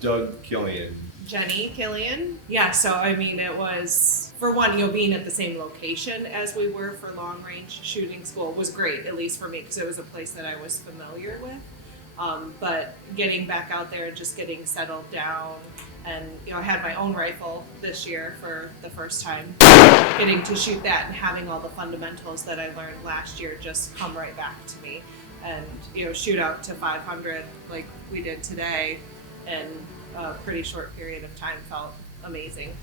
Doug Killian. Jennie Killian. Yeah, so I mean, it was, for one, being at the same location as we were for long range shooting school was great, at least for me, because it was a place that I was familiar with. But getting back out there, just getting settled down, and I had my own rifle this year for the first time. Getting to shoot that and having all the fundamentals that I learned last year just come right back to me, and shoot out to 500 like we did today, and a pretty short period of time felt amazing.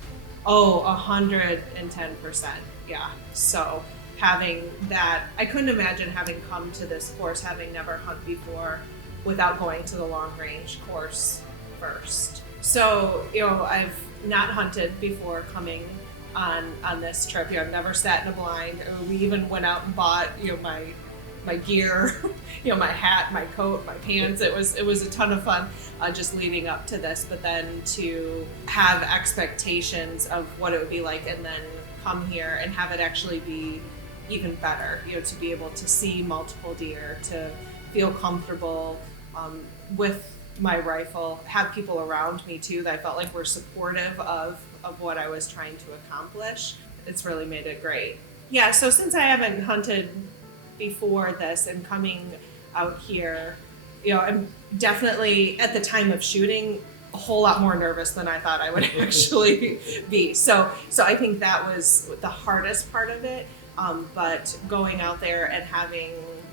Oh, 110%. Yeah. So having that, I couldn't imagine having come to this course, having never hunted before, without going to the long range course first. So, I've not hunted before coming on this trip. I've never sat in a blind. We even went out and bought, my gear, my hat, my coat, my pants. It was a ton of fun just leading up to this, but then to have expectations of what it would be like and then come here and have it actually be even better, to be able to see multiple deer, to feel comfortable with my rifle, have people around me too that I felt like were supportive of what I was trying to accomplish. It's really made it great. Yeah, so since I haven't hunted before this and coming out here, I'm definitely at the time of shooting a whole lot more nervous than I thought I would actually be. So I think that was the hardest part of it. But going out there and having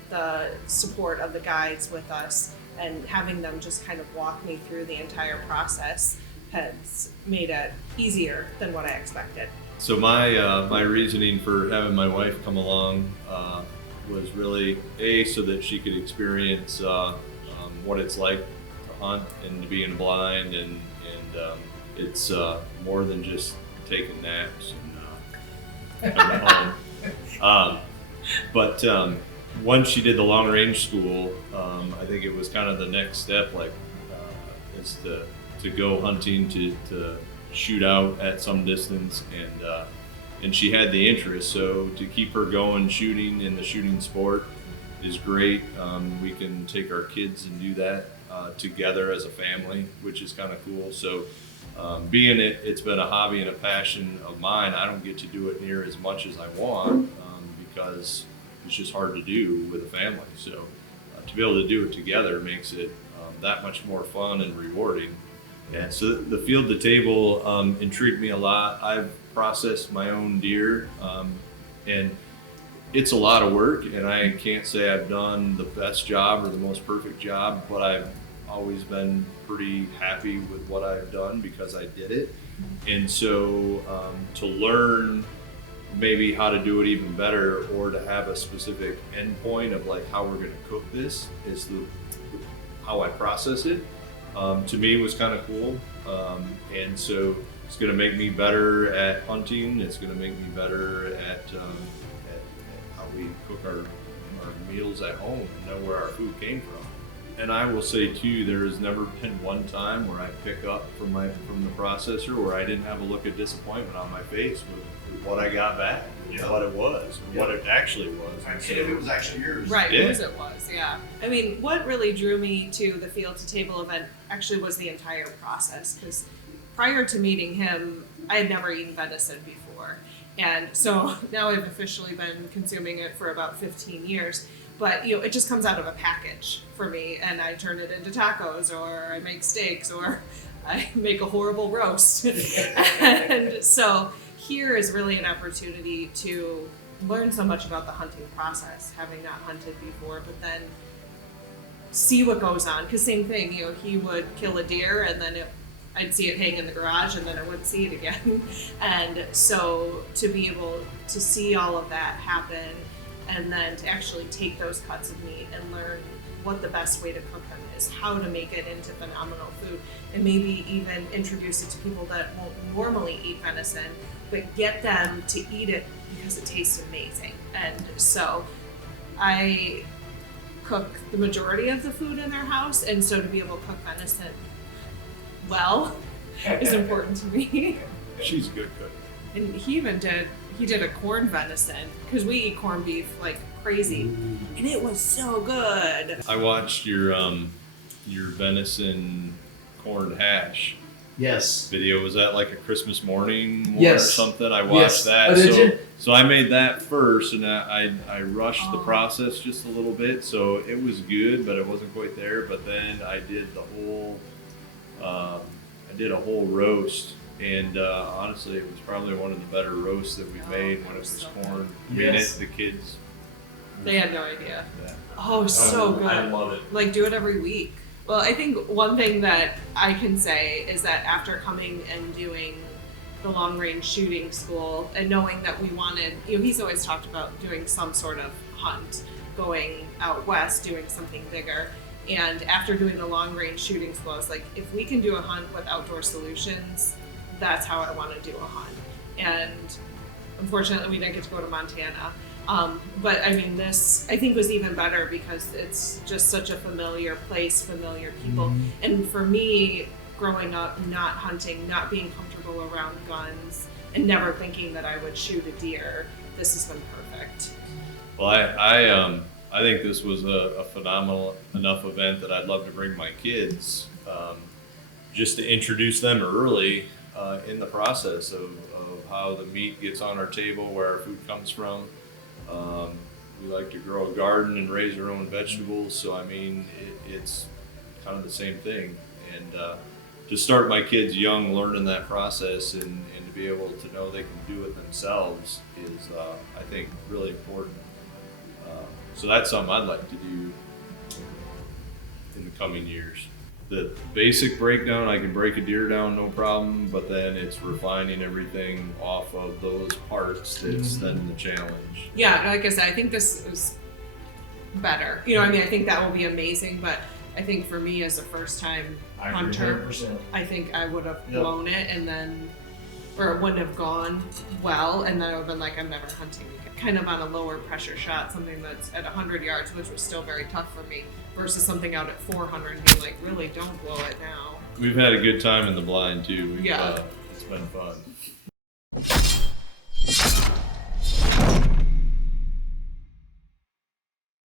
the support of the guides with us and having them just kind of walk me through the entire process has made it easier than what I expected. So my reasoning for having my wife come along was really so that she could experience what it's like to hunt and to be in a blind, and it's more than just taking naps and coming home. But once she did the long range school, I think it was kind of the next step, is to go hunting, to shoot out at some distance, and she had the interest. So to keep her going shooting in the shooting sport is great. We can take our kids and do that together as a family, which is kind of cool. So being it's been a hobby and a passion of mine, I don't get to do it near as much as I want because it's just hard to do with a family. So to be able to do it together makes it that much more fun and rewarding. Yeah, so the field to table intrigued me a lot. I've processed my own deer, and it's a lot of work, and I can't say I've done the best job or the most perfect job, but I've always been pretty happy with what I've done because I did it. And so to learn maybe how to do it even better, or to have a specific endpoint of like how we're going to cook this is how I process it. To me was kind of cool, and so it's going to make me better at hunting. It's going to make me better at how we cook our meals at home and know where our food came from. And I will say too, there has never been one time where I pick up from the processor where I didn't have a look of disappointment on my face with what I got back, what it was, what it actually was. If it was actually yours. Right, Yeah. whose it was, yeah. I mean, what really drew me to the Field to Table event actually was the entire process, because prior to meeting him, I had never eaten venison before. And so now I've officially been consuming it for about 15 years. But it just comes out of a package for me, and I turn it into tacos, or I make steaks, or I make a horrible roast. And so here is really an opportunity to learn so much about the hunting process, having not hunted before, but then see what goes on. Because same thing, he would kill a deer, and then I'd see it hang in the garage, and then I wouldn't see it again. And so to be able to see all of that happen, and then to actually take those cuts of meat and learn what the best way to cook them is, how to make it into phenomenal food, and maybe even introduce it to people that won't normally eat venison, but get them to eat it because it tastes amazing. And so I cook the majority of the food in their house, and so to be able to cook venison well is important to me. She's a good cook. And he did a corn venison, because we eat corned beef like crazy, and it was so good. I watched your venison corned hash Yes. video. Was that like a Christmas morning one Yes. or something? I watched Yes. that. Oh, did you? So I made that first, and I rushed the Oh. process just a little bit, so it was good, but it wasn't quite there. But then I did a whole roast, and honestly, it was probably one of the better roasts that we made when it was so corn. I Yes. mean, the kids. They had no idea. Yeah. Oh, so good. I love it. Like, do it every week. Well, I think one thing that I can say is that after coming and doing the long range shooting school and knowing that we wanted, he's always talked about doing some sort of hunt, going out west, doing something bigger. And after doing the long range shooting school, I was like, if we can do a hunt with outdoor solutions, that's how I want to do a hunt. And unfortunately, we didn't get to go to Montana. But I mean, this I think was even better because it's just such a familiar place, familiar people. Mhm. And for me, growing up, not hunting, not being comfortable around guns, and never thinking that I would shoot a deer, this has been perfect. Well, I think this was a phenomenal enough event that I'd love to bring my kids, just to introduce them early in the process of how the meat gets on our table, where our food comes from. We like to grow a garden and raise our own vegetables, so I mean, it's kind of the same thing. And to start my kids young, learning that process, and to be able to know they can do it themselves is, I think, really important. So that's something I'd like to do in the coming years. The basic breakdown, I can break a deer down, no problem, but then it's refining everything off of those parts that's then the challenge. Yeah, like I said, I think this is better. I mean, I think that will be amazing, but I think for me as a first time I agree hunter, 100%. I think I would have Yep. blown it and then, or it wouldn't have gone well, and then I would have been like, I'm never hunting again. Kind of on a lower pressure shot, something that's at 100 yards, which was still very tough for me, versus something out at 400 and being like, really don't blow it now. We've had a good time in the blind too. Yeah. It's been fun.